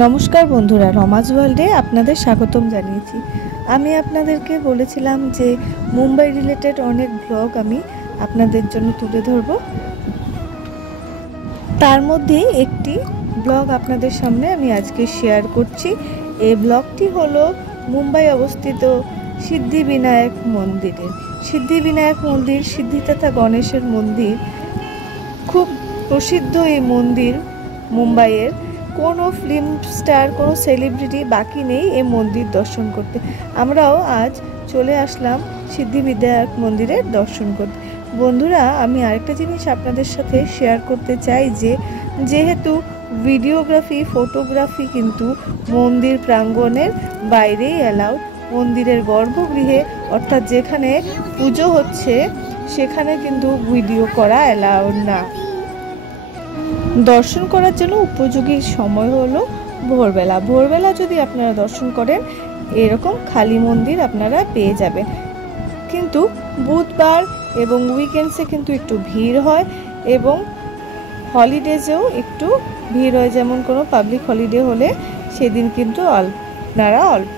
নমস্কার বন্ধুরা, রমাজ ওয়ার্ল্ডে আপনাদের স্বাগতম জানিয়েছি। আমি আপনাদেরকে বলেছিলাম যে মুম্বাই রিলেটেড অনেক ব্লগ আমি আপনাদের জন্য তুলে ধরব। তার মধ্যে একটি ব্লগ আপনাদের সামনে আমি আজকে শেয়ার করছি। এই ব্লগটি হলো মুম্বাই অবস্থিত সিদ্ধিবিনায়ক মন্দিরের। সিদ্ধিবিনায়ক মন্দির সিদ্ধিদাতা গণেশের মন্দির, খুব প্রসিদ্ধ এই মন্দির। মুম্বাইয়ের কোনো ফিল্ম স্টার, কোনো সেলিব্রিটি বাকি নেই এই মন্দির দর্শন করতে। আমরাও আজ চলে আসলাম সিদ্ধিবিনায়ক মন্দিরের দর্শন করতে। বন্ধুরা, আমি আরেকটা জিনিস আপনাদের সাথে শেয়ার করতে চাই যে যেহেতু ভিডিওগ্রাফি, ফটোগ্রাফি কিন্তু মন্দির প্রাঙ্গণের বাইরেই অ্যালাউ। মন্দিরের গর্ভগৃহে অর্থাৎ যেখানে পুজো হচ্ছে সেখানে কিন্তু ভিডিও করা অ্যালাউ না। দর্শন করার জন্য উপযোগী সময় হলো ভোরবেলা। ভোরবেলা যদি আপনারা দর্শন করেন এরকম খালি মন্দির আপনারা পেয়ে যাবেন। কিন্তু বুধবার এবং উইকেন্ডসে কিন্তু একটু ভিড় হয় এবং হলিডেজেও একটু ভিড় হয়। যেমন কোনো পাবলিক হলিডে হলে সেদিন কিন্তু আপনারা অল্প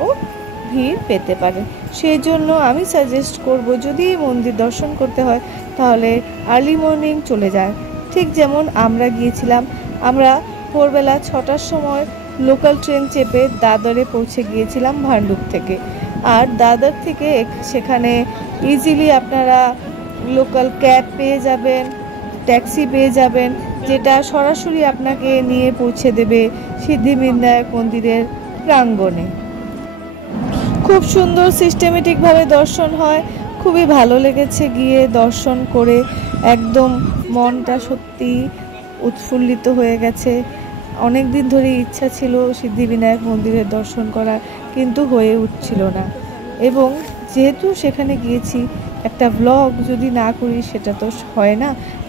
ভিড় পেতে পারেন। সেই জন্য আমি সাজেস্ট করব, যদি মন্দির দর্শন করতে হয় তাহলে আর্লি মর্নিং চলে যায়। ঠিক যেমন আমরা গিয়েছিলাম, আমরা ভোরবেলা 6টার সময় লোকাল ট্রেন চেপে দাদরে পৌঁছে গিয়েছিলাম ভান্ডুপ থেকে। আর দাদর থেকে সেখানে ইজিলি আপনারা লোকাল ক্যাব পেয়ে যাবেন, ট্যাক্সি পেয়ে যাবেন, যেটা সরাসরি আপনাকে নিয়ে পৌঁছে দেবে সিদ্ধিবিনায়ক মন্দিরের প্রাঙ্গণে। খুব সুন্দর সিস্টেমেটিকভাবে দর্শন হয়। খুবই ভালো লেগেছে গিয়ে দর্শন করে, একদম মনটা সত্যি উৎফুল্লিত হয়ে গেছে। অনেক দিন ধরে ইচ্ছা ছিল সিদ্ধিবিনায়ক মন্দিরের দর্শন করার, কিন্তু হয়ে উঠছিল না। এবং যেহেতু সেখানে গিয়েছি, একটা ব্লগ যদি না করি সেটা তো হয় না।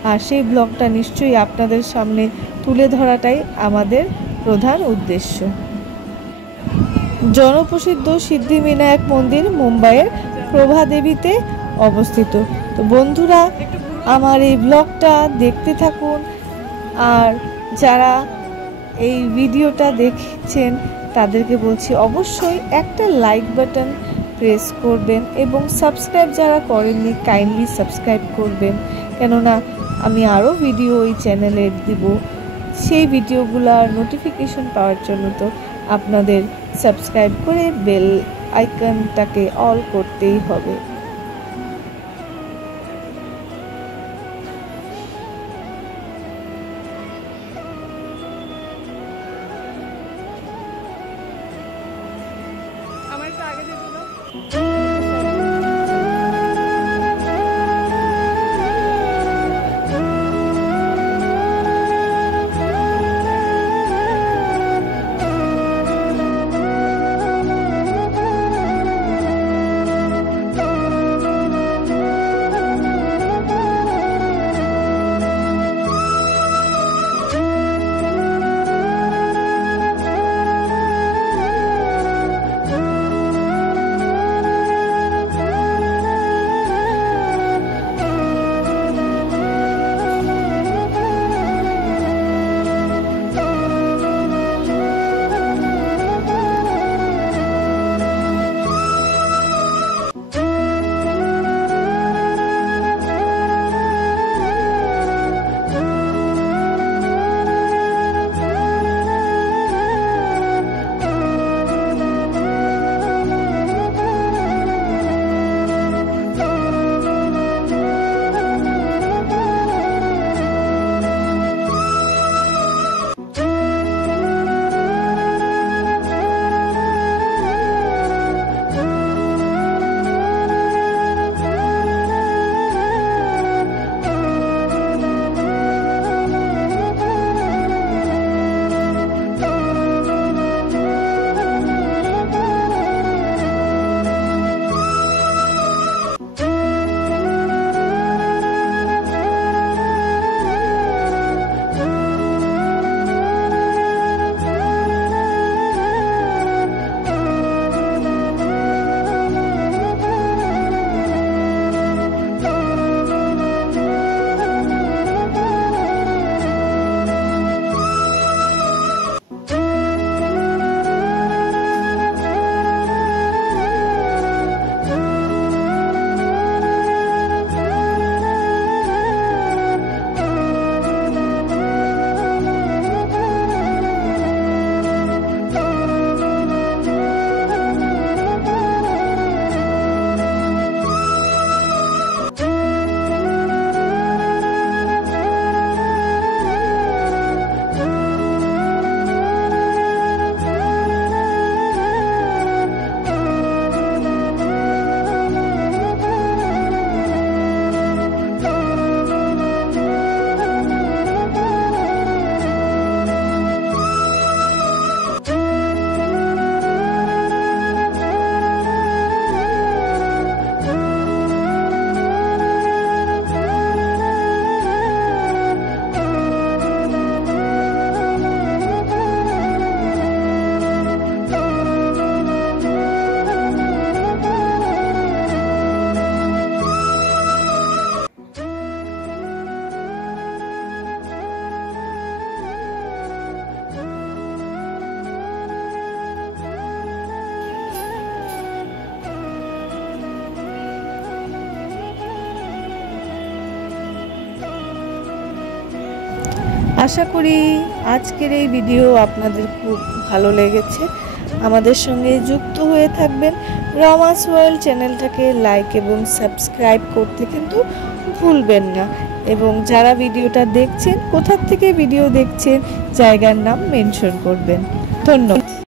আর সেই ব্লগটা নিশ্চয়ই আপনাদের সামনে তুলে ধরাটাই আমাদের প্রধান উদ্দেশ্য। জনপ্রসিদ্ধ সিদ্ধিবিনায়ক মন্দির মুম্বাইয়ের প্রভাদেবীতে অবস্থিত। তো বন্ধুরা, আমার এই ব্লগটা দেখতে থাকুন। আর যারা এই ভিডিওটা দেখছেন তাদেরকে বলছি অবশ্যই একটা লাইক বাটন প্রেস করবেন এবং সাবস্ক্রাইব যারা করেননি কাইন্ডলি সাবস্ক্রাইব করবেন, কেননা আমি আরও ভিডিও এই চ্যানেলে দিব। সেই ভিডিওগুলোর নোটিফিকেশন পাওয়ার জন্য তো আপনাদের সাবস্ক্রাইব করে বেল আইকনটাকে অল করতেই হবে। আমার একটু আগে যেতে দাও। আশা করি আজকের এই ভিডিও আপনাদের খুব ভালো লেগেছে। আমাদের সঙ্গে যুক্ত হয়ে থাকবেন। রমাস ওয়ার্ল্ড চ্যানেলটাকে লাইক এবং সাবস্ক্রাইব করতে কিন্তু ভুলবেন না। এবং যারা ভিডিওটা দেখছেন, কোথা থেকে ভিডিও দেখছেন, জায়গার নাম মেনশন করবেন। ধন্যবাদ।